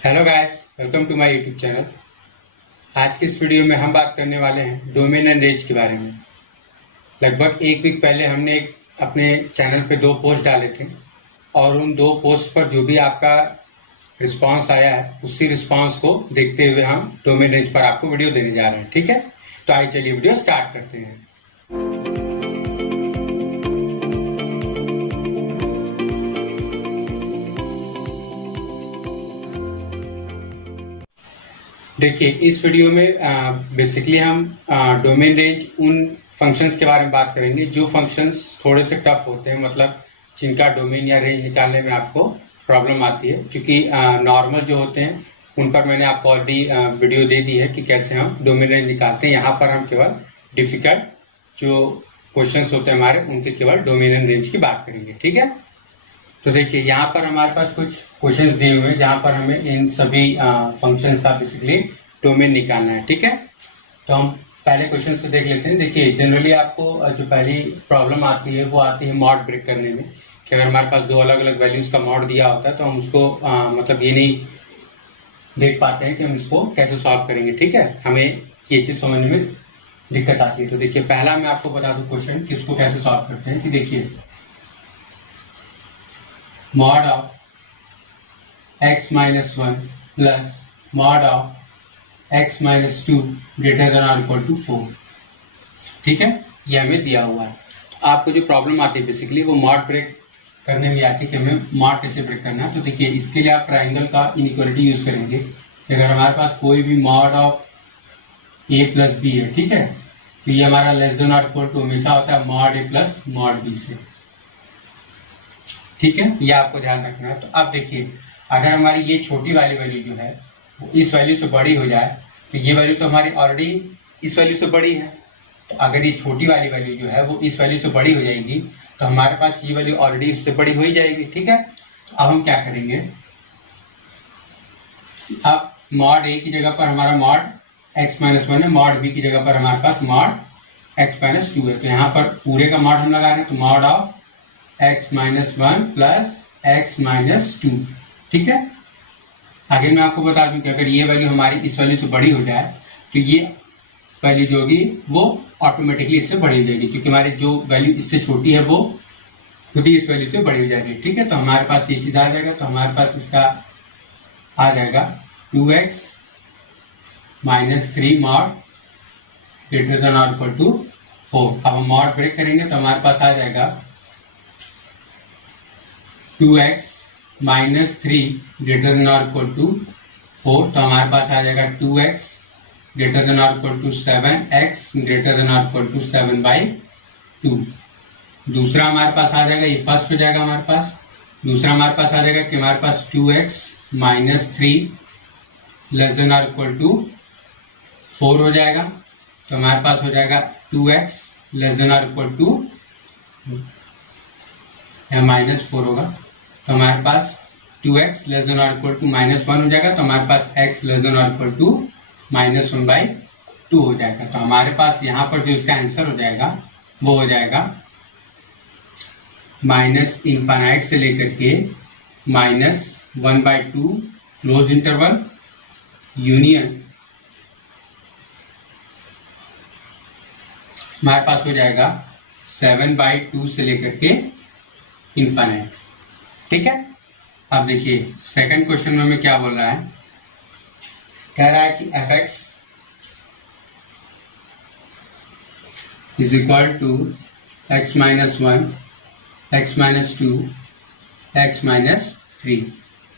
Hello guys, welcome to my YouTube channel. आज की इस वीडियो में हम बात करने वाले हैं डोमेन एंड रेंज के बारे में। लगभग एक वीक पहले हमने अपने चैनल पे 2 पोस्ट डाले थे और उन 2 पोस्ट पर जो भी आपका रिस्पांस आया है उसी रिस्पांस को देखते हुए हम डोमेन रेंज पर आपको वीडियो देने जा रहे हैं। ठीक है, तो आइए चलिए वीडियो स्टार्ट करते हैं। देखिए, इस वीडियो में बेसिकली हम डोमेन रेंज उन फंक्शंस के बारे में बात करेंगे जो फंक्शंस थोड़े से टफ होते हैं, मतलब जिनका डोमेन या रेंज निकालने में आपको प्रॉब्लम आती है। क्योंकि नॉर्मल जो होते हैं उन पर मैंने आपको ऑलरेडी वीडियो दे दी है कि कैसे हम डोमेन रेंज निकालते हैं। यहाँ पर हम केवल डिफिकल्ट जो क्वेश्चंस होते हैं हमारे उनके केवल डोमेन एंड रेंज की बात करेंगे। ठीक है, तो देखिए यहाँ पर हमारे पास कुछ क्वेश्चंस दिए हुए हैं जहाँ पर हमें इन सभी फंक्शंस का बेसिकली डोमेन निकालना है। ठीक है, तो हम पहले क्वेश्चन से देख लेते हैं। देखिए, जनरली आपको जो पहली प्रॉब्लम आती है वो आती है मॉड ब्रेक करने में, कि अगर हमारे पास 2 अलग अलग वैल्यूज का मॉड दिया होता है तो हम उसको मतलब ये नहीं देख पाते हैं कि हम इसको कैसे सॉल्व करेंगे। ठीक है, हमें ये चीज समझने में दिक्कत आती है। तो देखिए, पहला मैं आपको बता दूं क्वेश्चन कि इसको कैसे सॉल्व करते हैं। कि देखिए, mod of x minus 1 plus mod of x minus 2 greater than or equal to 4। ठीक है, ये हमें दिया हुआ है। तो आपको जो प्रॉब्लम आती है बेसिकली वो मॉड ब्रेक करने में आती है कि हमें मॉड कैसे ब्रेक करना है। तो देखिए, इसके लिए आप ट्राइंगल का इनइक्वालिटी यूज करेंगे। अगर हमारे पास कोई भी mod of a plus B है, ठीक है, तो ये हमारा लेस देन और इक्वल टू हमेशा होता है mod a plus mod B से। ठीक है, ये आपको ध्यान रखना है। तो अब देखिए, अगर हमारी ये छोटी वाली वैल्यू जो है वो इस वैल्यू से बड़ी हो जाए, तो ये वैल्यू तो हमारी ऑलरेडी इस वैल्यू से बड़ी है। तो अगर ये छोटी वाली वैल्यू जो है वो इस वैल्यू से बड़ी हो जाएगी तो हमारे पास ये वैल्यू ऑलरेडी इससे बड़ी हो ही जाएगी। ठीक है, तो अब हम क्या करेंगे, अब मॉड ए की जगह पर हमारा मॉड x माइनस 1 है, मॉड बी की जगह पर हमारे पास मॉड x माइनस 2 है। तो यहाँ पर पूरे का मॉड हम लगा रहे हैं, तो mod of x minus 1 plus x minus 2। ठीक है, आगे मैं आपको बता दूं कि अगर ये वैल्यू हमारी इस वैल्यू से बड़ी हो जाए तो ये वैल्यू जो होगी वो ऑटोमेटिकली इससे बड़ी हो जाएगी, क्योंकि हमारी जो वैल्यू इससे छोटी है वो खुद ही इस वैल्यू से बड़ी हो जाएगी। ठीक है, तो हमारे पास ये चीज आ जाएगा। तो हमारे पास इसका आ जाएगा 2x minus 3 mod greater than और इक्वल टू 4। अब हम मॉड ब्रेक करेंगे तो हमारे पास आ जाएगा 2x माइनस 3 ग्रेटर देन और इक्वल टू 4। तो हमारे पास आ जाएगा 2x ग्रेटर देन और equal to 7x greater than और इक्वल टू 7/2। दूसरा हमारे पास आ जाएगा, ये फर्स्ट हो जाएगा हमारे पास। दूसरा हमारे पास आ जाएगा कि हमारे पास 2x माइनस 3 लेस देन और इक्वल टू 4 हो जाएगा। तो हमारे पास हो जाएगा 2x लेस देन और इक्वल टू माइनस 4 होगा। तो हमारे पास 2x लेस देन और इक्वल टू -1 हो जाएगा। तो हमारे पास x लेस देन और इक्वल टू -1/2 हो जाएगा। तो हमारे पास यहाँ पर जो इसका आंसर हो जाएगा वो हो जाएगा माइनस इनफाइनाइट से लेकर के -1/2 क्लोज इंटरवल यूनियन हमारे पास हो जाएगा 7/2 से लेकर के इनफाइनाइट। ठीक है, अब देखिए सेकंड क्वेश्चन में हमें क्या बोल रहा है, कह रहा है कि fx is equal to x minus 1 x minus 2 x minus 3।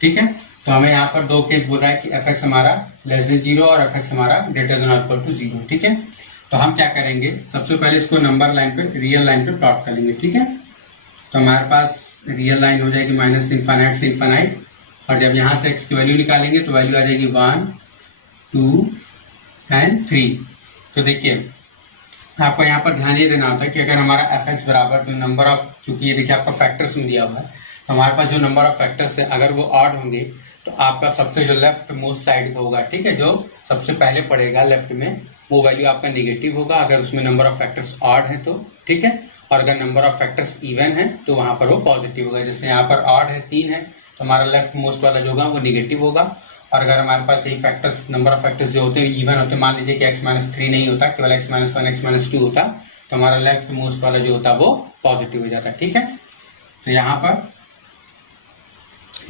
ठीक है, तो हमें यहाँ पर 2 केस बोल रहा है कि fx हमारा लेस देन 0 और fx हमारा ग्रेटर देन और इक्वल टू 0। ठीक है, तो हम क्या करेंगे, सबसे पहले इसको नंबर लाइन पे रियल लाइन पे प्लॉट करेंगे। ठीक है, तो हमारे पास रियल लाइन हो जाएगी माइनस इनफाइनाइट से इनफाइनाइट, और जब यहां से x की वैल्यू निकालेंगे तो वैल्यू आ जाएगी 1 2 एंड 3। तो देखिए, आपको यहाँ पर ध्यान ये देना होता है कि अगर हमारा fx बराबर जो नंबर ऑफ, चूंकि ये देखिए आपका फैक्टर्स में दिया हुआ है, तो हमारे पास जो नंबर ऑफ फैक्टर्स है अगर वो ऑड होंगे तो आपका सबसे जो लेफ्ट मोस्ट साइड होगा, ठीक है, जो सबसे पहले पड़ेगा लेफ्ट में, वो वैल्यू आपका नेगेटिव होगा अगर उसमें नंबर ऑफ फैक्टर्स ऑड है तो। ठीक है, और अगर नंबर ऑफ फैक्टर्स इवन है तो वहां पर वो पॉजिटिव होगा। जैसे यहाँ पर ऑड है 3 है तो हमारा लेफ्ट मोस्ट वाला जो होगा वो नेगेटिव होगा, और अगर हमारे पास यही फैक्टर्स, नंबर ऑफ फैक्टर्स जो होते हैं इवन होते, मान लीजिए कि x-3 नहीं होता, केवल x-1 x-2 होता, तो हमारा लेफ्ट मोस्ट वाला जो होता वो पॉजिटिव हो जाता। ठीक है, तो यहाँ पर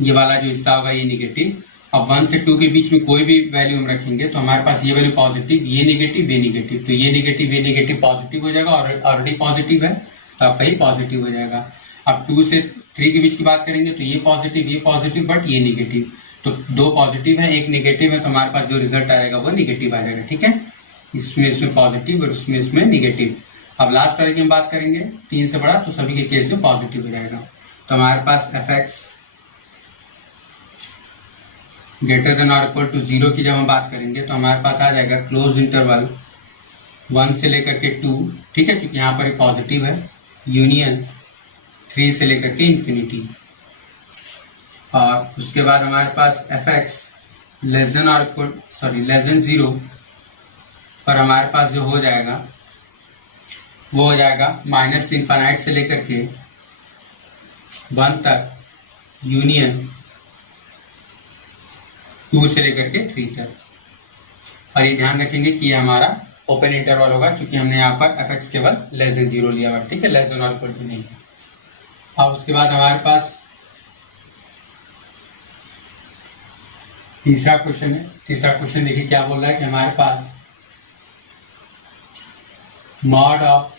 ये वाला जो हिस्सा होगा ये निगेटिव। अब 1 से 2 के बीच में कोई भी वैल्यू हम रखेंगे तो हमारे पास ये वैल्यू पॉजिटिव, ये नेगेटिव, तो ये नेगेटिव पॉजिटिव हो जाएगा, और ऑलरेडी पॉजिटिव है तो आपका ये पॉजिटिव हो जाएगा। अब 2 से 3 के बीच की बात करेंगे तो ये पॉजिटिव बट ये निगेटिव, तो दो पॉजिटिव है एक निगेटिव है, तो हमारे पास जो रिजल्ट आएगा वो निगेटिव आ जाएगा। ठीक है, इसमें पॉजिटिव और इसमें निगेटिव। अब लास्ट वाले की हम बात करेंगे 3 से बड़ा, तो सभी के केस में पॉजिटिव हो जाएगा। तो हमारे पास fx ग्रेटर देन और इक्वल टू 0 की जब हम बात करेंगे तो हमारे पास आ जाएगा क्लोज इंटरवल 1 से लेकर के 2, ठीक है, क्योंकि यहाँ पर एक पॉजिटिव है, यूनियन 3 से लेकर के इंफिनिटी। और उसके बाद हमारे पास fx लेस देन 0 पर हमारे पास जो हो जाएगा वो हो जाएगा माइनस इनफाइनाइट से लेकर के 1 तक, यूनियन 2 से लेकर के 3 तक। और ये ध्यान रखेंगे कि ये हमारा ओपन इंटरवल होगा, क्योंकि हमने यहाँ पर fx केवल लेस देन 0 लिया हुआ। ठीक है, लेस देन और इक्वल टू नहीं। अब उसके बाद हमारे पास तीसरा क्वेश्चन है। तीसरा क्वेश्चन देखिए क्या बोल रहा है कि हमारे पास mod of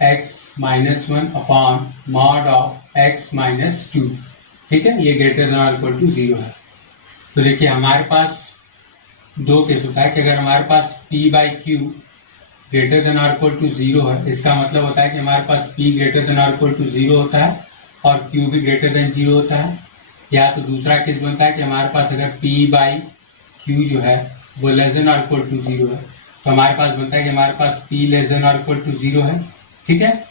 x-1 upon mod of x-2, ठीक है, ये ग्रेटर देन और इक्वल टू 0 है। तो देखिए हमारे पास दो केस होता है कि अगर हमारे पास p/q ग्रेटर देन और इक्वल टू 0 है, इसका मतलब होता है कि हमारे पास p ग्रेटर देन और इक्वल टू 0 होता है और q भी ग्रेटर देन 0 होता है। या तो दूसरा केस बनता है कि हमारे पास अगर p/q जो है वो लेस देन और इक्वल टू 0 है, तो हमारे पास बनता है कि हमारे पास p लेस देन और इक्वल टू 0 है, ठीक है,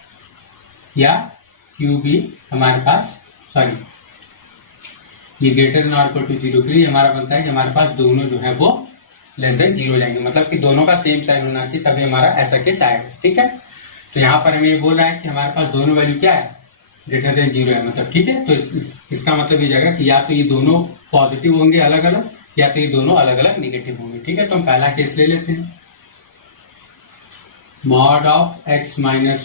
या q भी हमारे पास ये ग्रेटर देन और इक्वल टू 0 के लिए हमारा बनता है कि हमारे पास दोनों जो है वो लेस देन 0 जाएंगे, मतलब कि दोनों का सेम साइन होना चाहिए, तभी हमारा ऐसा केस आएगा। ठीक है, तो यहाँ पर हमें ये बोल रहा है कि हमारे पास दोनों वैल्यू क्या है, ग्रेटर देन 0 है, मतलब ठीक है। तो इसका मतलब ये जाएगा कि या तो ये दोनों पॉजिटिव होंगे अलग अलग, या तो ये दोनों अलग अलग निगेटिव होंगे। ठीक है, तो हम पहला केस ले लेते हैं, mod of x-1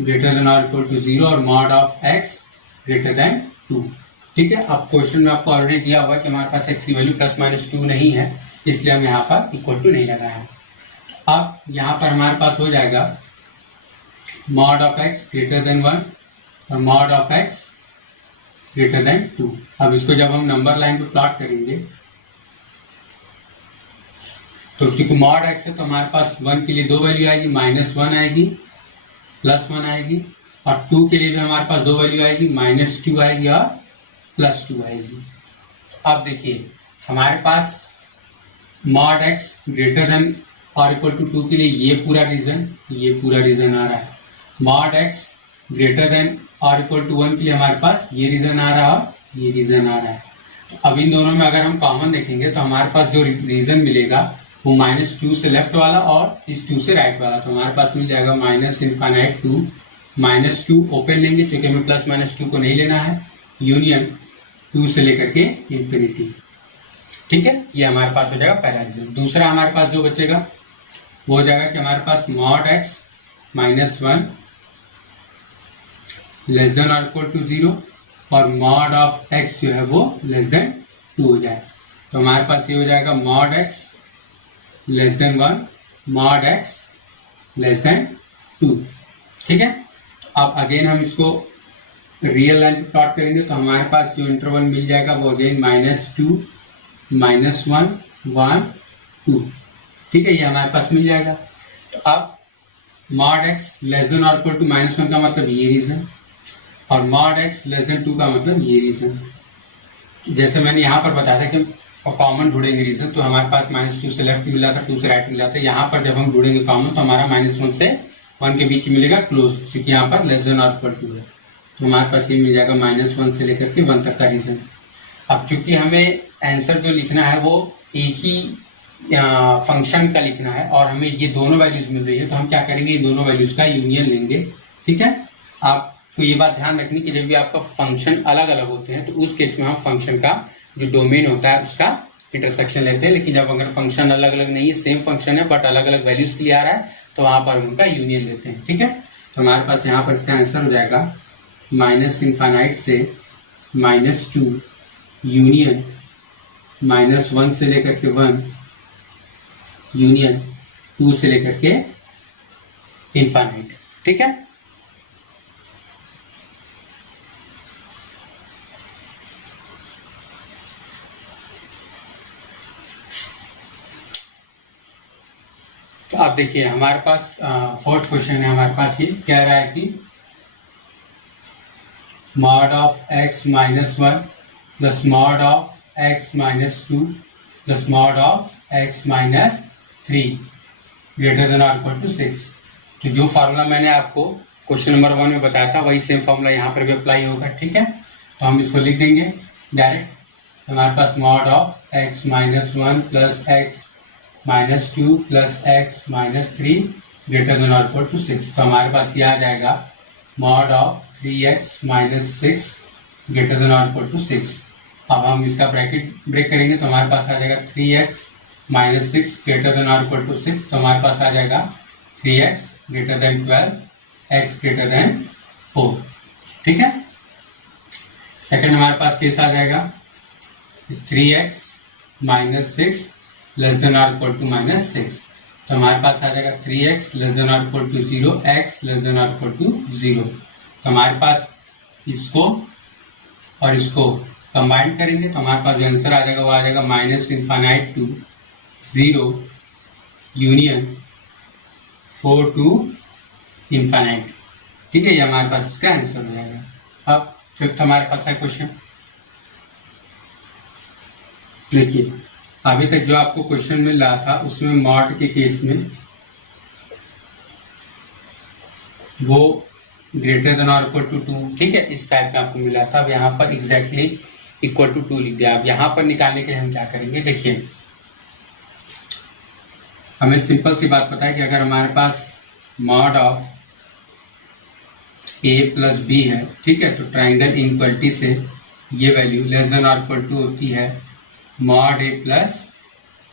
greater than और इक्वल टू 0 और mod of x greater than 2। ठीक है, अब क्वेश्चन में आपको ऑलरेडी दिया हुआ कि हमारे पास x की वैल्यू +-2 नहीं है, इसलिए हम यहाँ पर इक्वल टू नहीं लगाया है। अब यहाँ पर हमारे पास हो जाएगा mod of x greater than 1 और mod of x greater than 2। अब इसको जब हम नंबर लाइन पे प्लॉट करेंगे तो क्योंकि मॉड x है तो हमारे पास 1 के लिए दो वैल्यू आएगी, -1 आएगी, +1 आएगी, और 2 के लिए भी हमारे पास दो वैल्यू आएगी, -2 आएगी और +2 आएगी। अब देखिए हमारे पास मॉड x ग्रेटर देन और इक्वल टू 2 के लिए ये पूरा रीजन आ रहा है, मॉड x ग्रेटर देन और इक्वल टू 1 के लिए हमारे पास ये रीजन आ रहा है और ये रीजन आ रहा है। अब इन दोनों में अगर हम कॉमन देखेंगे तो हमारे पास जो रीजन मिलेगा वो -2 से लेफ्ट वाला और इस 2 से राइट वाला, तो हमारे पास मिल जाएगा -∞ टू -2 ओपन लेंगे क्योंकि हमें +-2 को नहीं लेना है, यूनियन 2 से लेकर के इंफिनिटी। ठीक है, ये हमारे पास हो जाएगा पहला रीजन। दूसरा हमारे पास जो बचेगा वो हो जाएगा कि हमारे पास मॉड x-1 लेस देन और इक्वल टू 0 और मॉड ऑफ x जो है वो लेस देन 2 हो जाए, तो हमारे पास ये हो जाएगा mod x less then 1 mod x less then 2। ठीक है, अब अगेन हम इसको रियल लाइन प्लॉट करेंगे तो हमारे पास जो इंटरवल मिल जाएगा वो अगेन -2 -1 1 2। ठीक है, ये हमारे पास मिल जाएगा। तो अब मॉड x लेस देन और इक्वल टू -1 का मतलब ये रीजन, और मॉड x लेस देन 2 का मतलब ये रीजन। जैसे मैंने यहाँ पर बताया था कि कॉमन ढूंढेंगे रीजन, तो हमारे पास -2 से लेफ्ट मिला था, 2 से राइट मिला था। यहाँ पर जब हम ढूंढेंगे कॉमन तो हमारा -1 से 1 के बीच मिलेगा क्लोज, क्योंकि यहाँ पर लेस देन और इक्वल टू है, तो हमारे पास ये मिल जाएगा -1 से लेकर के 1 तक का रीजन। अब चूंकि हमें आंसर जो लिखना है वो एक ही फंक्शन का लिखना है और हमें ये दोनों वैल्यूज मिल रही है, तो हम क्या करेंगे, ये दोनों वैल्यूज का यूनियन लेंगे। ठीक है, आप तो ये बात ध्यान रखनी कि जब भी आपका फंक्शन अलग अलग होते हैं तो उस केस में हम फंक्शन का जो डोमेन होता है उसका इंटरसेक्शन लेते हैं। लेकिन जब अगर फंक्शन अलग अलग नहीं है, सेम फंक्शन है बट अलग अलग वैल्यूज के लिए आ रहा है, तो वहां पर हम उनका यूनियन लेते हैं। ठीक है, तो हमारे पास यहाँ पर इसका आंसर हो जाएगा माइनस इनफाइनाइट से -2 यूनियन -1 से लेकर के 1 यूनियन 2 से लेकर के इनफाइनाइट। ठीक है, तो आप देखिए हमारे पास फोर्थ क्वेश्चन है। हमारे पास ये कह रहा है कि mod of x -1 plus mod of x -2 plus mod of x -3 greater than और इक्वल टू 6। तो जो फार्मूला मैंने आपको क्वेश्चन नंबर 1 में बताया था वही सेम फार्मूला यहाँ पर भी अप्लाई होगा। ठीक है, तो हम इसको लिख देंगे डायरेक्ट। हमारे पास mod of x -1 plus x -2 plus x -3 greater than और इक्वल टू 6। तो हमारे पास ये आ जाएगा mod of 3x -6 greater than और इक्वल टू 6। अब हम इसका ब्रैकेट ब्रेक करेंगे तो हमारे पास आ जाएगा 3x -6 ग्रेटर देन और इक्वल टू 6। तो हमारे पास आ जाएगा 3x greater than 12 x greater than 4। ठीक है, सेकंड हमारे पास केस आ जाएगा 3x -6 लेस देन और इक्वल टू -6। तो हमारे पास आ जाएगा 3x लेस देन और equal to 0 x less than और इक्वल टू 0। तो हमारे पास इसको और इसको कंबाइन करेंगे तो हमारे पास जो आंसर आ जाएगा वो आ जाएगा -infinite to 0 union 4 to infinite. ठीक है, ये हमारे पास इसका आंसर हो जाएगा। अब फिफ्थ हमारे पास है क्वेश्चन। देखिए अभी तक जो आपको क्वेश्चन मिल रहा था उसमें मॉड के केस में वो ग्रेटर देन और इक्वल टू 2, ठीक है, इस टाइप में आपको मिला था। अब यहाँ पर एग्जैक्टली इक्वल टू 2 लिख दिया। अब यहाँ पर निकालने के लिए हम क्या करेंगे, देखिए हमें सिंपल सी बात पता है कि अगर हमारे पास mod of a plus B है, ठीक है, तो ट्राइंगल इनइक्वालिटी से ये वैल्यू लेस देन और इक्वल टू होती है mod a plus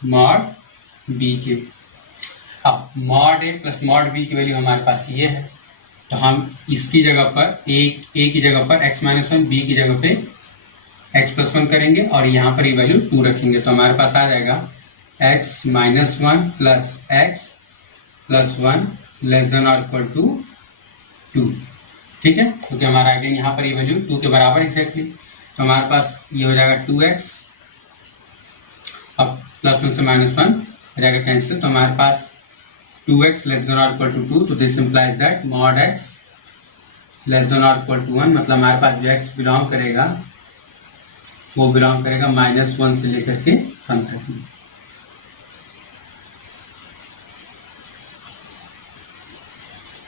mod b के। अब mod a plus mod b की वैल्यू हमारे पास ये है, तो हम इसकी जगह पर a की जगह पर x -1, b की जगह पे x + 1 करेंगे और यहाँ पर ये वैल्यू 2 रखेंगे। तो हमारे पास आ जाएगा x -1 plus x plus 1 less than और इक्वल टू 2। ठीक है, क्योंकि हमारा अगेन यहाँ पर ये वैल्यू 2 के बराबर एग्जैक्टली। तो हमारे पास ये हो जाएगा 2x, अब +1 से -1 हो जाएगा कैंसिल। तो हमारे पास 2x लेस देन और इक्वल टू 2। तो this implies that mod x less than और इक्वल टू 1, मतलब हमारे पास जो x बिलोंग करेगा वो बिलोंग करेगा -1 से लेकर के 1 तक।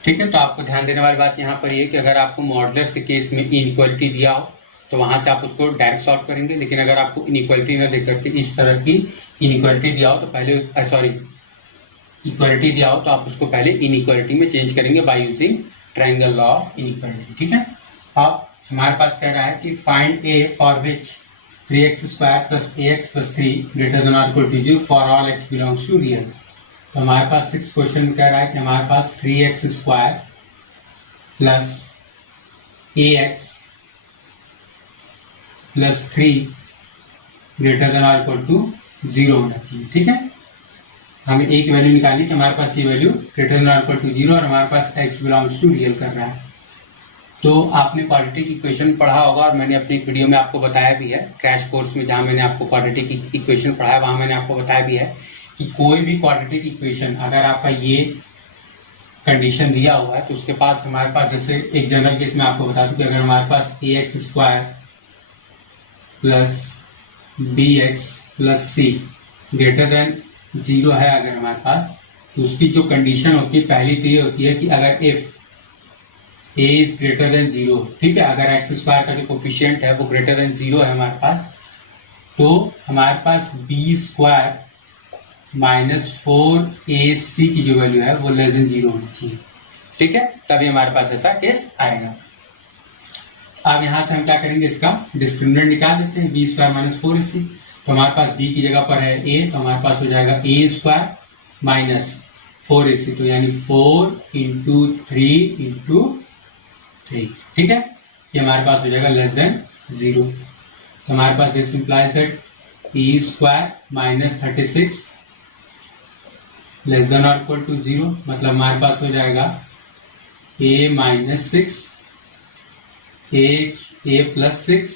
ठीक है, तो आपको ध्यान देने वाली बात यहाँ पर ये कि अगर आपको मॉडुलस के केस में इनइक्वालिटी दिया हो तो वहां से आप उसको डायरेक्ट सॉल्व करेंगे। लेकिन अगर आपको इनइक्वालिटी न देकर के इस तरह की इनइक्वालिटी दिया हो तो पहले इक्वालिटी दिया हो तो आप उसको पहले इनइक्वालिटी में चेंज करेंगे by using triangle law of inequality. ठीक है, अब हमारे पास कह रहा है कि find a for which 3x² plus ax plus 3 greater than और equal to 0 for all x belongs to real. तो हमारे पास 6 क्वेश्चन में कह रहा है कि हमारे पास 3x² plus ax plus 3 greater than और इक्वल टू 0 होना चाहिए। ठीक है, हमें a की वैल्यू निकालनी कि हमारे पास ये वैल्यू ग्रेटर देन और इक्वल टू 0 और हमारे पास x बिलोंग्स टू रियल कर रहा है। तो आपने क्वाड्रेटिक इक्वेशन पढ़ा होगा और मैंने अपनी वीडियो में आपको बताया भी है, क्रैश कोर्स में जहां मैंने आपको क्वाड्रेटिक इक्वेशन पढ़ाया वहां मैंने आपको बताया भी है कि कोई भी क्वाड्रेटिक इक्वेशन अगर आपका ये कंडीशन दिया हुआ है तो उसके पास हमारे पास जैसे एक जनरल केस में आपको बता दूं कि अगर हमारे पास ax² plus bx plus c greater than 0 है अगर हमारे पास, तो उसकी जो कंडीशन होती है पहली तो ये होती है कि अगर if a is greater than 0, ठीक है, अगर x² का जो कोफिशिएंट है वो ग्रेटर देन 0 है हमारे पास, तो हमारे पास b² -4ac की जो वैल्यू है वो लेस देन 0 होनी चाहिए। ठीक है, तभी हमारे पास ऐसा केस आएगा। अब यहाँ से हम क्या करेंगे, इसका डिस्क्रिमिनेंट निकाल लेते हैं, बी स्क्वायर माइनस 4ac। तो हमारे पास बी की जगह पर है a, तो हमारे पास हो जाएगा a स्क्वायर माइनस 4ac, तो यानी 4 इंटू 3 इंटू 3, ठीक है। ये हमारे पास हो जाएगा लेस देन 0। तो हमारे पास this implies that e square minus 36 less than और इक्वल टू 0, मतलब हमारे पास हो जाएगा a minus 6 a plus 6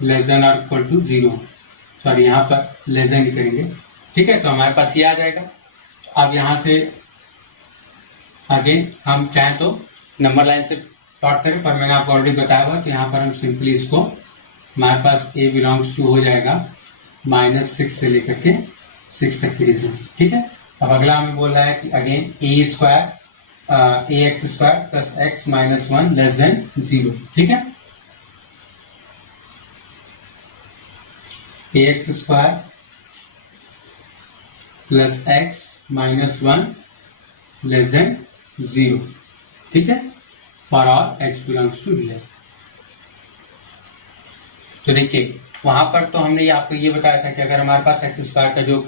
less than और इक्वल टू 0, सॉरी यहाँ पर लेस देन करेंगे, ठीक है। तो हमारे पास ये आ जाएगा। अब यहाँ से अगेन हम चाहें तो नंबर लाइन से प्लॉट करें, पर मैंने आपको ऑलरेडी बताया हुआ, तो यहाँ पर हम सिंपली इसको, हमारे पास a बिलोंग्स टू हो जाएगा -6 से लेकर के 6 तक की डिवीजन, ठीक है। अब अगला हमें बोल रहा है कि again a square ax square plus x minus 1 less than 0, ठीक है। ax square plus x minus 1 less than 0, ठीक है, for all x belongs to real. तो देखिए वहां पर तो हमने आपको ये बताया था कि अगर हमारे पास एक्स स्क्वायर का जो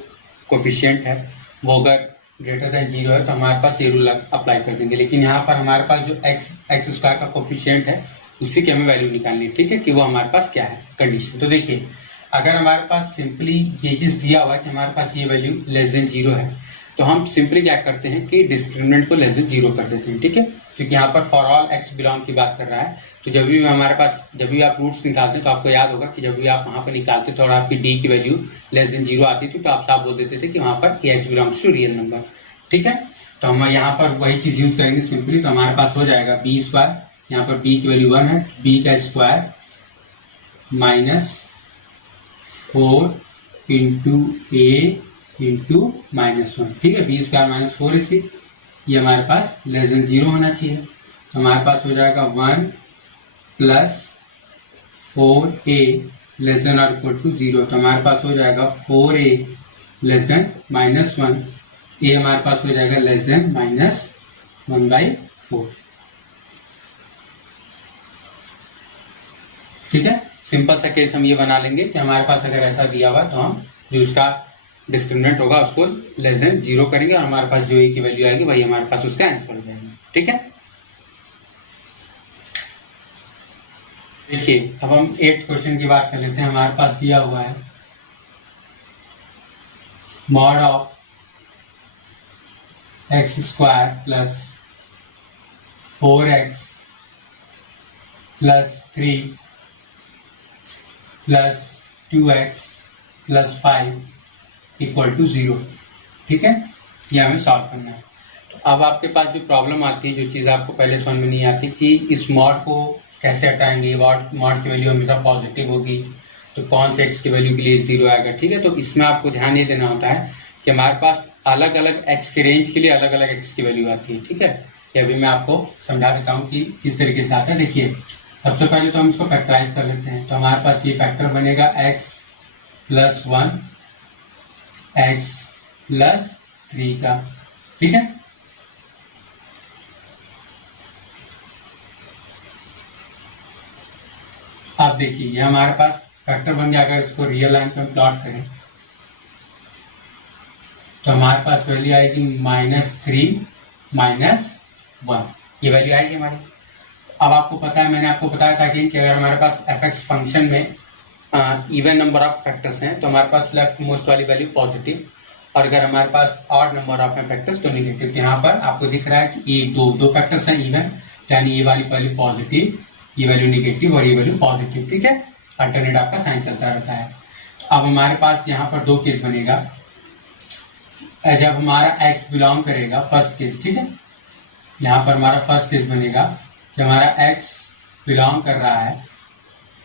कोफिशिएंट है वो अगर ग्रेटर देन 0 है तो हमारे पास ये रूल अप्लाई कर देंगे, लेकिन यहाँ पर हमारे पास जो एक्स स्क्वायर का कोफिशिएंट है उसी की हमें वैल्यू निकालनी है, ठीक है, कि वो हमारे पास क्या है कंडीशन। तो देखिए अगर हमारे पास सिंपली ये चीज दिया हुआ है कि हमारे पास ये वैल्यू लेस देन 0 है, तो हम सिंपली क्या करते हैं कि डिस्क्रिमिनेंट को लेस देन 0 कर देते हैं, ठीक है, क्योंकि यहाँ पर फॉर ऑल एक्स बिलोंग की बात कर रहा है। तो जब भी हमारे पास, जब भी आप रूट्स निकालते हैं तो आपको याद होगा कि जब भी आप वहां पर निकालते थे और आपकी डी की वैल्यू लेस देन 0 आती थी तो आप साफ बोल देते थे कि वहां पर x belongs to real number, ठीक है। तो हम यहाँ पर वही चीज यूज करेंगे सिंपली। तो हमारे पास हो जाएगा बी स्क्वायर, यहाँ पर बी की वैल्यू 1 है, बी का स्क्वायर माइनस 4 इंटू ए इंटू -1, ठीक है, बी स्क्वायर माइनस 4ac, ये हमारे पास लेस देन 0 होना चाहिए। तो हमारे पास हो जाएगा 1 प्लस 4a लेस देन और इक्वल टू 0, तो हमारे पास हो जाएगा 4a लेस देन -1, a हमारे पास हो जाएगा लेस देन -1/4, ठीक है। सिंपल सा केस हम ये बना लेंगे कि हमारे पास अगर ऐसा दिया हुआ तो हम जो उसका डिस्क्रिमिनेंट होगा उसको लेस देन 0 करेंगे और हमारे पास जो a की वैल्यू आएगी वही हमारे पास उसका आंसर हो जाएगा, ठीक है। देखिए अब हम 8th क्वेश्चन की बात कर लेते हैं। हमारे पास दिया हुआ है mod of x square plus 4x plus 3 plus 2x plus 5 equal to 0, ठीक है, ये हमें सॉल्व करना है। तो अब आपके पास जो प्रॉब्लम आती है, जो चीज़ आपको पहले समझ में नहीं आती कि इस मॉड को कैसे हटाएंगे, मॉड की वैल्यू हमेशा पॉजिटिव होगी तो कौन से x की वैल्यू के लिए 0 आएगा, ठीक है। तो इसमें आपको ध्यान ये देना होता है कि हमारे पास अलग अलग x के रेंज के लिए अलग अलग x की वैल्यू आती है, ठीक है। ये अभी मैं आपको समझा देता हूँ कि किस तरीके से आता है। देखिए सबसे पहले तो हम इसको फैक्टराइज कर लेते हैं। तो हमारे पास ये फैक्टर बनेगा x प्लस 1 x प्लस 3 का, ठीक है। अब देखिए ये हमारे पास फैक्टर बन गया। अगर इसको रियल लाइन पर प्लॉट करें तो हमारे पास वैल्यू आएगी -3 -1, ये वैल्यू आएगी हमारी। अब आपको पता है, मैंने आपको बताया था कि अगर हमारे पास fx फंक्शन में इवन नंबर ऑफ फैक्टर्स हैं तो हमारे पास लेफ्ट मोस्ट वाली वैल्यू पॉजिटिव, और अगर हमारे पास ऑड नंबर ऑफ फैक्टर्स तो निगेटिव। यहाँ पर आपको दिख रहा है कि दो फैक्टर्स हैं इवन, यानी ये वाली वैल्यू पॉजिटिव, ये वैल्यू निगेटिव और ये वैल्यू पॉजिटिव, ठीक है। अल्टरनेट आपका साइन चलता रहता है। तो अब हमारे पास यहाँ पर दो केस बनेगा। जब हमारा x बिलोंग करेगा, फर्स्ट केस, ठीक है, यहाँ पर हमारा फर्स्ट केस बनेगा कि हमारा x बिलोंग कर रहा है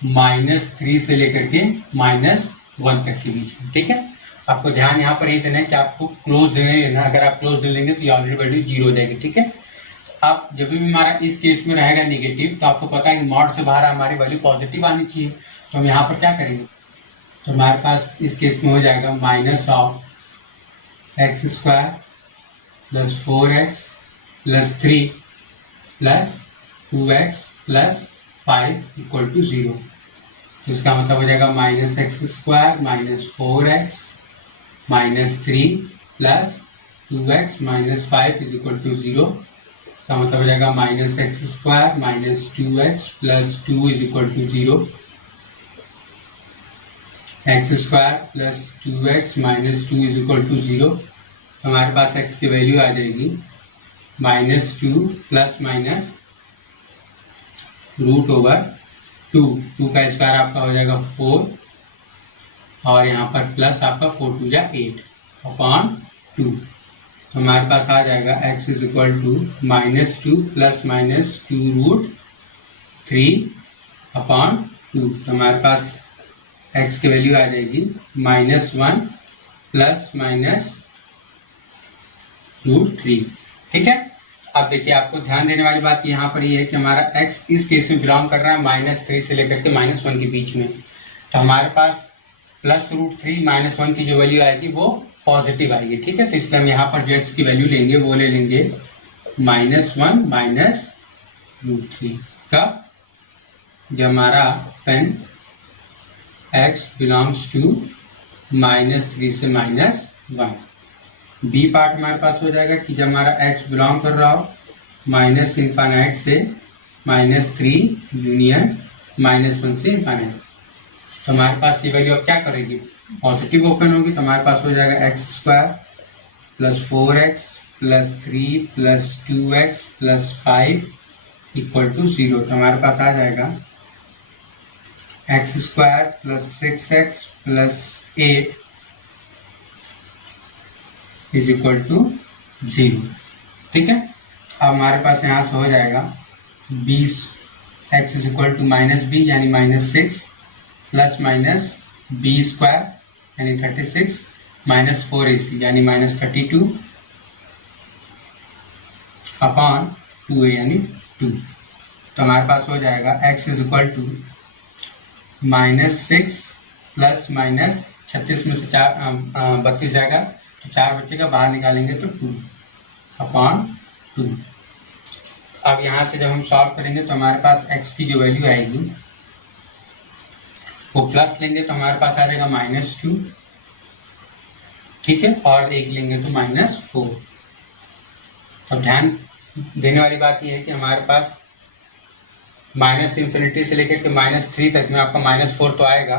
-3 से लेकर के -1 तक के बीच में, ठीक है। आपको ध्यान यहाँ पर ये देना है कि आपको क्लोज नहीं लेना। अगर आप क्लोज ले लेंगे तो ये ऑलरेडी वैल्यू 0 हो जाएगी, ठीक है। आप जब भी हमारा इस केस में रहेगा निगेटिव तो आपको पता है कि मॉड से बाहर हमारी वैल्यू पॉजिटिव आनी चाहिए। तो हम यहाँ पर क्या करेंगे, तो हमारे पास इस केस में हो जाएगा -x square plus 4x plus 3 plus 2x plus 5 equal to 0। तो इसका मतलब हो जाएगा minus x square minus 4x minus 3 plus 2x minus 5 is equal to 0। इसका मतलब हो जाएगा minus x square minus 2x plus 2 is equal to 0। X square plus 2x minus 2 is equal to 0। हमारे पास x की वैल्यू आ जाएगी -2 plus minus root over 2। 2 का square आपका हो जाएगा 4 और यहाँ पर प्लस आपका 4 2 जा 8 अपॉन 2। तो हमारे पास आ जाएगा x is equal to -2 plus minus 2 root 3 upon 2। तो हमारे पास x की वैल्यू आ जाएगी -1 प्लस माइनस रूट 3। ठीक है। अब देखिए आपको ध्यान देने वाली बात यहाँ पर ये है कि हमारा x इस केस में बिलोंग कर रहा है -3 से लेकर के -1 के बीच में। तो हमारे पास प्लस रूट 3 -1 की जो वैल्यू आएगी वो पॉजिटिव आएगी। ठीक है। तो इसलिए हम यहाँ पर जो x की वैल्यू लेंगे वो ले लेंगे -1 माइनस रूट 3 का, जो हमारा पेन x बिलोंग्स टू -3 से -1। बी पार्ट हमारे पास हो जाएगा कि जब हमारा x बिलोंग कर रहा हो माइनस इन्फानाइट से -3 यूनियन -1 से इन्फानाइट। तो हमारे पास ये वैल्यू अब क्या करेगी, पॉजिटिव ओपन होगी। तो हमारे पास हो जाएगा x square plus 4x plus 3 plus 2x plus 5 equal to 0। तो हमारे पास आ जाएगा x square plus 6x plus 8 is equal to 0। ठीक है। अब हमारे पास यहाँ से हो जाएगा 20x is equal to -b यानी -6 प्लस माइनस b स्क्वायर यानी 36 माइनस 4ac यानी -32 अपॉन 2a यानी 2। तो हमारे पास हो जाएगा x is equal to -6 plus minus 36 में से 32 जाएगा तो 4 बचेगा, बाहर निकालेंगे तो 2 अपॉन 2। अब यहाँ से जब हम सॉल्व करेंगे तो हमारे पास x की जो वैल्यू आएगी वो प्लस लेंगे तो हमारे पास आ जाएगा -2। ठीक है। और 1 लेंगे तो -4। अब ध्यान देने वाली बात यह है कि हमारे पास -∞ से लेकर के -3 तक में आपका -4 तो आएगा,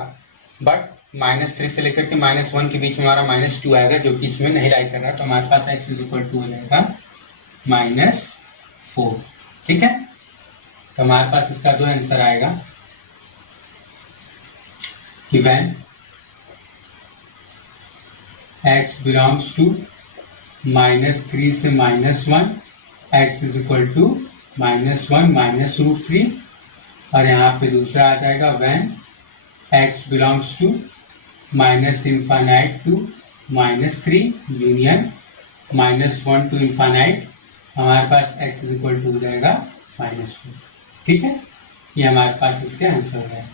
बट -3 से लेकर के -1 के बीच में हमारा -2 आएगा जो कि इसमें नहीं लाई कर रहा है। तो हमारे पास x इज इक्वल टू हो जाएगा -4। ठीक है। तो हमारे पास इसका 2 आंसर आएगा कि व्हेन x बिलोंग्स टू -3 से -1 x is equal to -1 minus root 3। और यहाँ पे दूसरा आ जाएगा when x belongs to -∞ to -3 union -1 to infinite. हमारे पास x इज इक्वल टू हो जाएगा -4। ठीक है। ये हमारे पास इसके आंसर है।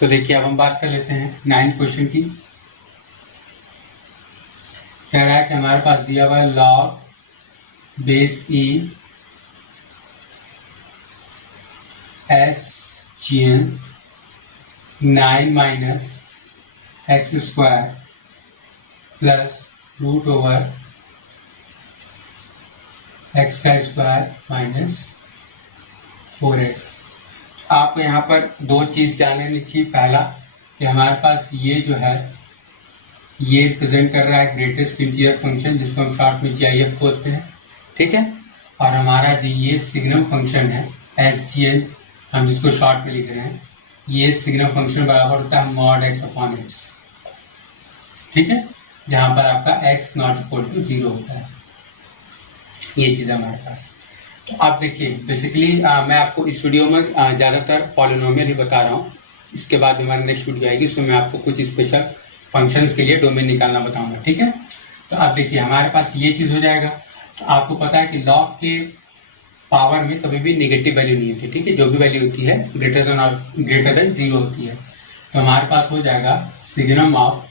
तो देखिए अब हम बात कर लेते हैं 9th क्वेश्चन की। कह रहा है कि हमारे पास दिया हुआ log base e SGN 9 minus x square plus root over x का स्क्वायर माइनस 4x। आपको यहाँ पर 2 चीज जान लेनी चाहिए। पहला कि हमारे पास ये जो है ये रिप्रेजेंट कर रहा है ग्रेटेस्ट इंटीजर फंक्शन जिसको हम शॉर्ट में GIF बोलते हैं। ठीक है। और हमारा जो ये सिग्नम फंक्शन है SGN हम जिसको शॉर्ट में लिख रहे हैं, ये सिग्नम फंक्शन बराबर होता है मॉड x अपॉन x। ठीक है। जहां पर आपका x नॉट इक्वल टू 0 होता है। ये चीज हमारे पास। तो आप देखिए बेसिकली मैं आपको इस वीडियो में ज्यादातर पॉलिनोमियल ही बता रहा हूँ। इसके बाद हमारी नेक्स्ट वीडियो आएगी उसमें मैं आपको कुछ स्पेशल फंक्शंस के लिए डोमेन निकालना बताऊंगा। ठीक है। तो आप देखिए हमारे पास ये चीज हो जाएगा। तो आपको पता है कि लॉग के पावर में कभी भी नेगेटिव वैल्यू नहीं होती। ठीक है। जो भी वैल्यू होती है ग्रेटर देन 0 होती है। तो हमारे पास हो जाएगा signum of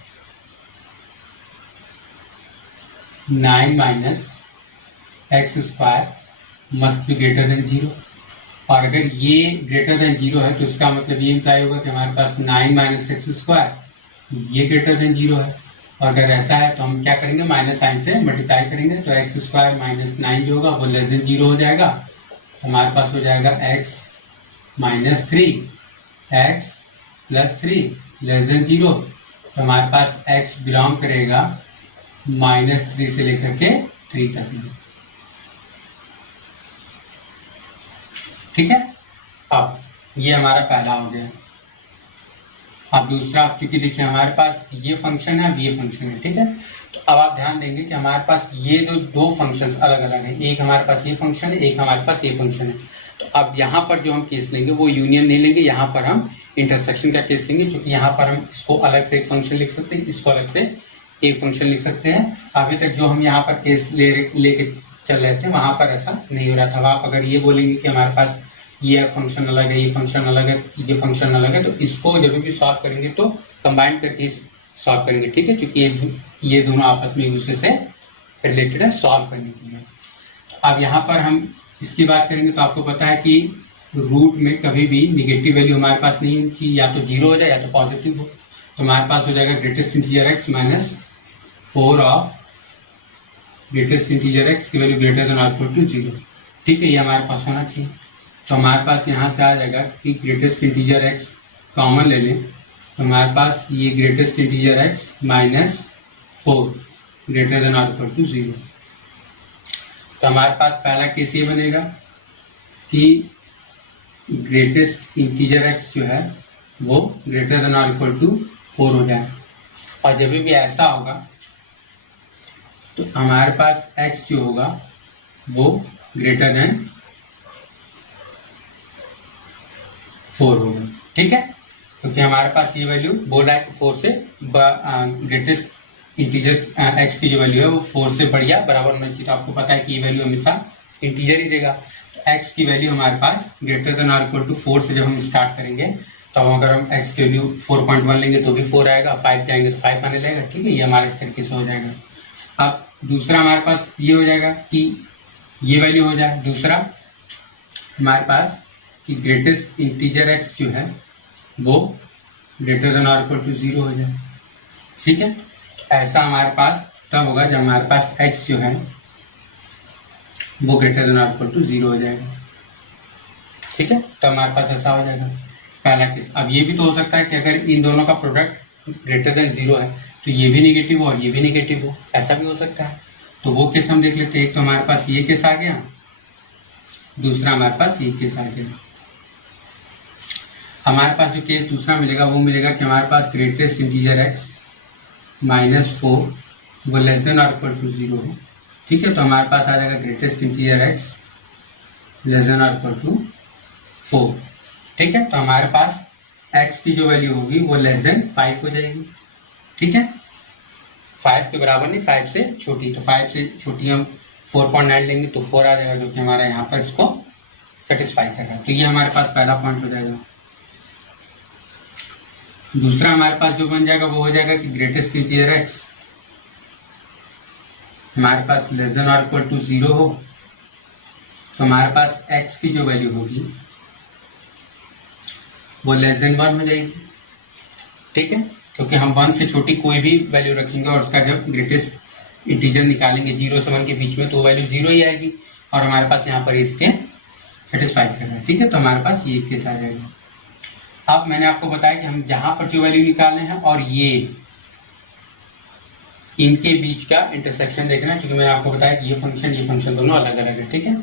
9 minus x square must be greater than 0। और अगर ये ग्रेटर देन 0 है तो इसका मतलब ये इम्प्लाई होगा कि हमारे पास 9 माइनस एक्स स्क्वायर ये ग्रेटर देन 0 है। और अगर ऐसा है तो हम क्या करेंगे, माइनस साइन से मल्टीप्लाई करेंगे, तो एक्स स्क्वायर माइनस 9 जो होगा वो लेस देन 0 हो जाएगा। हमारे पास हो जाएगा x minus 3 x plus 3 less than 0। तो हमारे पास x बिलोंग करेगा -3 से लेकर के 3 तक में। ठीक है, अब ये हमारा पहला हो गया। अब दूसरा, आप चूंकि देखिए हमारे पास ये फंक्शन है, अब ये फंक्शन है। ठीक है, तो अब आप ध्यान देंगे कि हमारे पास ये दो फंक्शंस अलग अलग हैं। एक हमारे पास ये फंक्शन है, एक हमारे पास ये फंक्शन है। तो अब यहाँ पर जो हम केस लेंगे वो यूनियन नहीं लेंगे, यहाँ पर हम इंटरसेक्शन का केस लेंगे, क्योंकि यहाँ पर हम इसको अलग से एक फंक्शन लिख सकते हैं, इसको अलग से एक फंक्शन लिख सकते हैं। अभी तक जो हम यहाँ पर केस लेके चल रहे थे वहां पर ऐसा नहीं हो रहा था। आप अगर ये बोलेंगे कि हमारे पास ये फंक्शन अलग है, ये फंक्शन अलग है, ये फंक्शन अलग है, तो इसको जब भी सॉल्व करेंगे तो कंबाइन करके सॉल्व करेंगे। ठीक है, क्योंकि ये दोनों आपस में एक दूसरे से रिलेटेड है सॉल्व करने के लिए। तो अब यहाँ पर हम इसकी बात करेंगे तो आपको पता है कि रूट में कभी भी निगेटिव वैल्यू हमारे पास नहीं होनी चाहिए, या तो 0 हो जाए या तो पॉजिटिव हो। तो हमारे पास हो जाएगा greatest integer x minus 4 of greatest integer x की वैल्यू ग्रेटर देन और इक्वल टू 0। ठीक है, ये हमारे पास होना चाहिए। तो हमारे पास यहाँ से आ जाएगा कि ग्रेटेस्ट इंटीजर x कॉमन ले लें, तो हमारे पास ये greatest integer x minus 4 greater than और इक्वल टू 0। तो हमारे पास पहला केस ये बनेगा कि ग्रेटेस्ट इंटीजर x जो है वो ग्रेटर देन और इक्वल टू 4 हो जाए। और जब भी ऐसा होगा तो हमारे पास x जो होगा वो ग्रेटर देन 4 होगा। ठीक है, क्योंकि हमारे पास ये वैल्यू बोल रहा है कि 4 से ग्रेटेस्ट इंटीजर x की जो वैल्यू है वो 4 से बढ़िया बराबर होना चाहिए। तो आपको पता है कि ये वैल्यू हमेशा इंटीजर ही देगा। तो x की वैल्यू हमारे पास ग्रेटर देन और इक्वल टू 4 से जब हम स्टार्ट करेंगे, तो अगर हम x की वैल्यू 4.1 लेंगे तो भी 4 आएगा, 5 जाएंगे तो 5 आने लगेगा। ठीक है, ये हमारे इस तरीके से हो जाएगा। अब दूसरा हमारे पास ये हो जाएगा कि ये वैल्यू हो जाए। दूसरा हमारे पास कि ग्रेटेस्ट इंटीजर x जो है वो ग्रेटर देन और इक्वल टू 0 हो जाए। ठीक है, ऐसा हमारे पास तब होगा जब हमारे पास x जो है वो ग्रेटर देन और इक्वल टू 0 हो जाएगा। ठीक है, तो हमारे पास ऐसा हो जाएगा पहला केस। अब ये भी तो हो सकता है कि अगर इन दोनों का प्रोडक्ट ग्रेटर देन 0 है तो ये भी नेगेटिव हो और ये भी नेगेटिव हो, ऐसा भी हो सकता है। तो वो केस हम देख लेते हैं। एक तो हमारे पास ये केस आ गया, दूसरा हमारे पास ये केस आ गया। हमारे पास जो केस दूसरा मिलेगा वो मिलेगा कि हमारे पास ग्रेटेस्ट इंटीजर x माइनस 4 वो लेस देन और इक्वल टू 0 हो। ठीक है, तो हमारे पास आ जाएगा greatest integer x less than और इक्वल टू 4। ठीक है, तो हमारे पास x की जो वैल्यू होगी वो लेस देन 5 हो जाएगी। ठीक है, 5 के बराबर नहीं, 5 से छोटी। तो 5 से छोटी हम 4.9 लेंगे तो 4 आ जाएगा, जो कि हमारा यहाँ पर इसको सेटिस्फाई कर रहा है। तो ये हमारे पास पहला पॉइंट हो जाएगा। दूसरा हमारे पास जो बन जाएगा वो हो जाएगा कि ग्रेटेस्ट इंटीजर x हमारे पास लेस देन और इक्वल टू 0 हो, तो हमारे पास x की जो वैल्यू होगी वो लेस देन 1 हो जाएगी। ठीक है, क्योंकि हम 1 से छोटी कोई भी वैल्यू रखेंगे और उसका जब ग्रेटेस्ट इंटीजर निकालेंगे 0 से 1 के बीच में तो वैल्यू 0 ही आएगी, और हमारे पास यहाँ पर इसके सेटिस्फाई कर रहा है। ठीक है, तो हमारे पास ये केस आ जाएगा। अब मैंने आपको बताया कि हम जहां पर जो वैल्यू निकालने हैं और ये इनके बीच का इंटरसेक्शन देखना है, क्योंकि मैंने आपको बताया कि ये फंक्शन दोनों अलग अलग है। ठीक है,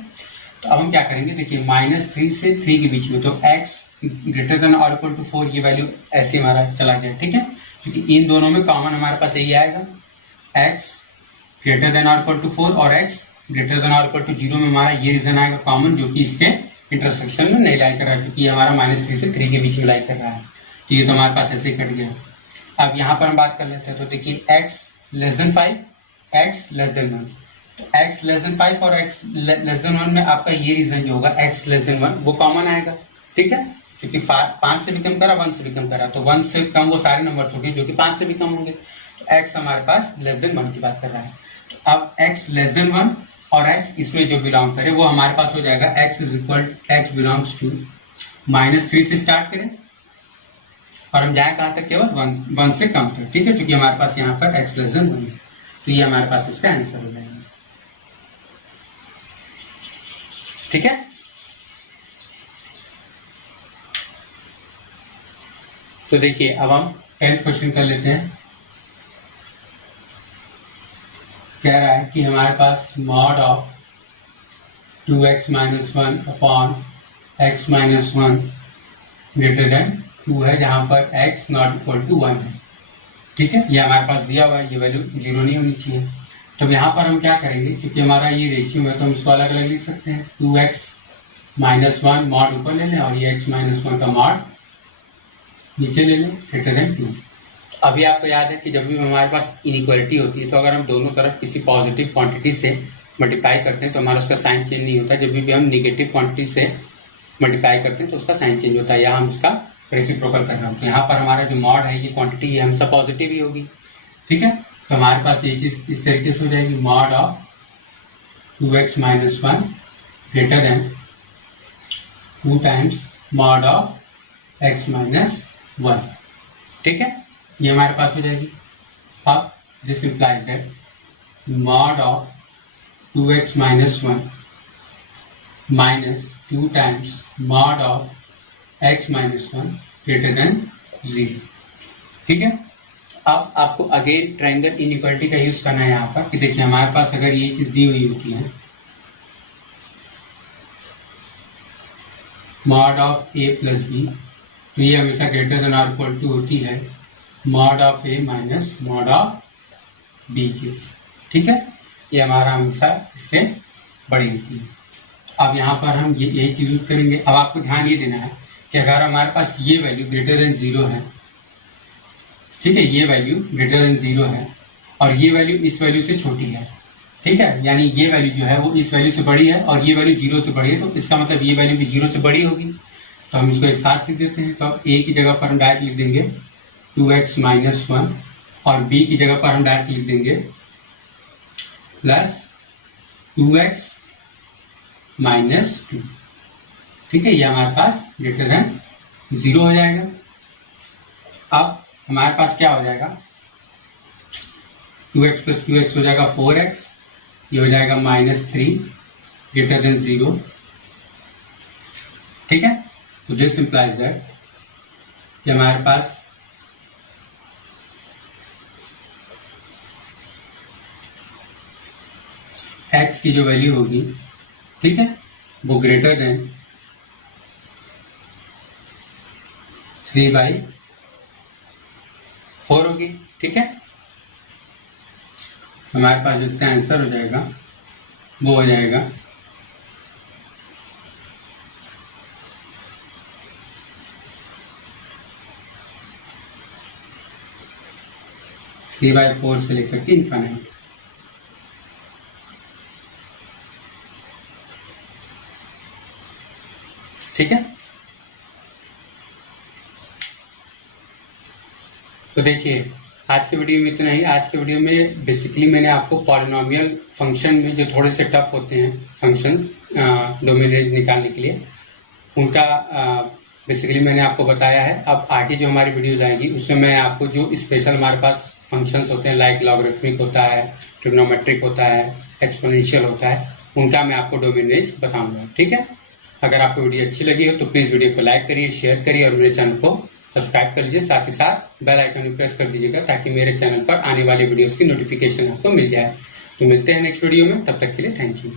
तो अब हम क्या करेंगे, देखिए -3 से 3 के बीच में, तो x ग्रेटर देन और इक्वल टू 4 ये वैल्यू ऐसे हमारा चला गया। ठीक है, क्योंकि इन दोनों में कॉमन हमारे पास यही आएगा, x ग्रेटर देन और इक्वल टू 4 और x ग्रेटर देन और इक्वल टू 0 में हमारा ये रीजन आएगा कॉमन, जो कि इसके इंटरसेक्शन में नहीं लाई कर रहा है, क्योंकि हमारा -3 से 3 के बीच में लाई कर रहा है। तो ये तो हमारे पास ऐसे ही कट गया। अब यहाँ पर हम बात कर लेते हैं। तो देखिए x less then 5, x less then 1, तो x लेस देन 5 और x लेस देन 1 में आपका ये रीजन जो होगा x लेस देन 1 वो कॉमन आएगा। ठीक है, क्योंकि 5 से भी कम करा, 1 से भी कम करा, तो 1 से कम वो सारे नंबर्स हो गए जो कि 5 से भी कम होंगे। तो x हमारे पास लेस देन 1 की बात कर रहा है। अब x लेस देन 1 और x इसमें जो बिलोंग करे वो हमारे पास हो जाएगा x बिलोंग्स टू -3 से स्टार्ट करें और हम जाए कहां तक, केवल 1 से कम तक। ठीक है, क्योंकि हमारे पास यहाँ पर x लेस देन 1 है, तो ये हमारे पास इसका आंसर हो जाएगा। ठीक है, तो देखिए अब हम 10th क्वेश्चन कर लेते हैं। कह रहा है कि हमारे पास mod of 2x minus 1 upon x minus 1 greater than 2 है, जहां पर x नॉट इक्वल टू 1 है। ठीक है, ये हमारे पास दिया हुआ है, ये वैल्यू 0 नहीं होनी चाहिए। तो यहाँ पर हम क्या करेंगे, क्योंकि हमारा ये रेशियो है तो हम इसको अलग अलग लिख सकते हैं। 2x माइनस 1 मॉड ऊपर ले लें और ये x माइनस 1 का मॉड नीचे ले लें ग्रेटर देन 2। अभी आपको याद है कि जब भी हमारे पास इनइक्वालिटी होती है तो अगर हम दोनों तरफ किसी पॉजिटिव क्वांटिटी से मल्टीप्लाई करते हैं तो हमारा उसका साइन चेंज नहीं होता। जब भी हम निगेटिव क्वांटिटी से मल्टीप्लाई करते हैं तो उसका साइन चेंज होता है। यहाँ हम उसका रेसिप्रोकल कर रहे हैं, तो यहाँ पर हमारा जो मॉड है ये क्वांटिटी है हमेशा पॉजिटिव ही होगी। ठीक है, तो हमारे पास ये चीज इस तरीके से हो जाएगी, mod of 2x minus 1 greater than 2 times mod of x minus 1। ठीक है, ये हमारे पास हो जाएगी। अब this implies that mod of 2x minus 1 minus 2 times mod of x minus 1 greater then 0। ठीक है, अब आपको अगेन ट्रायंगल इनइक्वालिटी का यूज करना है यहाँ पर कि देखिए हमारे पास अगर ये चीज दी हुई होती है, mod of a plus b, तो ये हमेशा ग्रेटर देन और इक्वल टू होती है mod of a minus mod of b की। ठीक है, ये हमारा हमेशा इससे बड़ी होती है। अब यहाँ पर हम ये चीज यूज करेंगे। अब आपको ध्यान ये देना है कि अगर हमारे पास ये वैल्यू ग्रेटर देन 0 है, ठीक है, ये वैल्यू ग्रेटर देन 0 है और ये वैल्यू इस वैल्यू से छोटी है, ठीक है, यानी ये वैल्यू जो है वो इस वैल्यू से बड़ी है और ये वैल्यू 0 से बड़ी है, तो इसका मतलब ये वैल्यू भी 0 से बड़ी होगी। तो हम इसको एक साथ लिख देते हैं। तो अब a की जगह पर हम डायरेक्ट लिख देंगे 2x माइनस 1 और b की जगह पर हम डायरेक्ट लिख देंगे प्लस 2x माइनस 2। ठीक है, ये हमारे पास ग्रेटर देन 0 हो जाएगा। अब हमारे पास क्या हो जाएगा, 2x प्लस 2x हो जाएगा 4x, ये हो जाएगा -3 ग्रेटर देन 0। ठीक है, तो दिस इंप्लाइज दैट कि हमारे पास x की जो वैल्यू होगी, ठीक है, वो ग्रेटर देन 3/4 होगी। ठीक है, हमारे पास जो इसका आंसर हो जाएगा वो हो जाएगा 3/4 से लेकर के इनफाइनाइट। ठीक है, तो देखिए आज के वीडियो में इतना ही। आज के वीडियो में बेसिकली मैंने आपको पॉलिनोमियल फंक्शन में जो थोड़े से टफ होते हैं फंक्शन डोमेन रेंज निकालने के लिए, उनका बेसिकली मैंने आपको बताया है। अब आगे जो हमारी वीडियोज आएगी उसमें मैं आपको जो स्पेशल हमारे पास फंक्शंस होते हैं, लाइक लॉगरिथमिक होता है, ट्रिग्नोमेट्रिक होता है, एक्सपोनेंशियल होता है, उनका मैं आपको डोमेन रेंज बताऊंगा। ठीक है, अगर आपको वीडियो अच्छी लगी हो तो प्लीज वीडियो को लाइक करिए, शेयर करिए और मेरे चैनल को सब्सक्राइब कर लीजिए। साथ ही साथ बेल आइकन भी प्रेस कर दीजिएगा ताकि मेरे चैनल पर आने वाले वीडियोस की नोटिफिकेशन आपको मिल जाए। तो मिलते हैं नेक्स्ट वीडियो में, तब तक के लिए थैंक यू।